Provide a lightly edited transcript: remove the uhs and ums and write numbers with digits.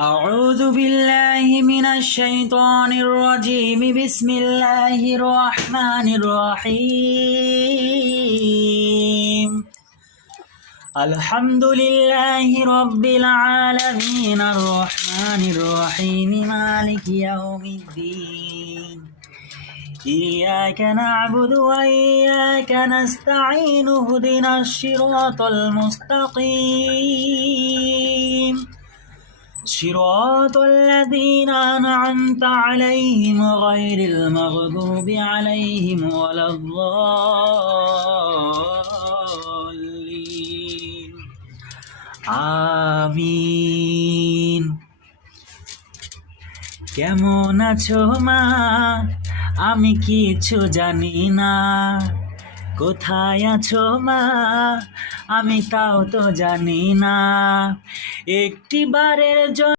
أعوذ بالله من الشيطان الرجيم بسم الله الرحمن الرحيم الحمد لله رب العالمين الرحمن الرحيم مالك يوم الدين إياك نعبد وإياك نستعين اهدنا الصراط المستقيم صراط الذين أنعمت عليهم غير المغضوب عليهم ولا الضالين আমিন। কেমন আছো মা? আমি কিছু জানি না। কোথায় আছো মা? আমি তাও তো জানি না। একটি বারের জন্য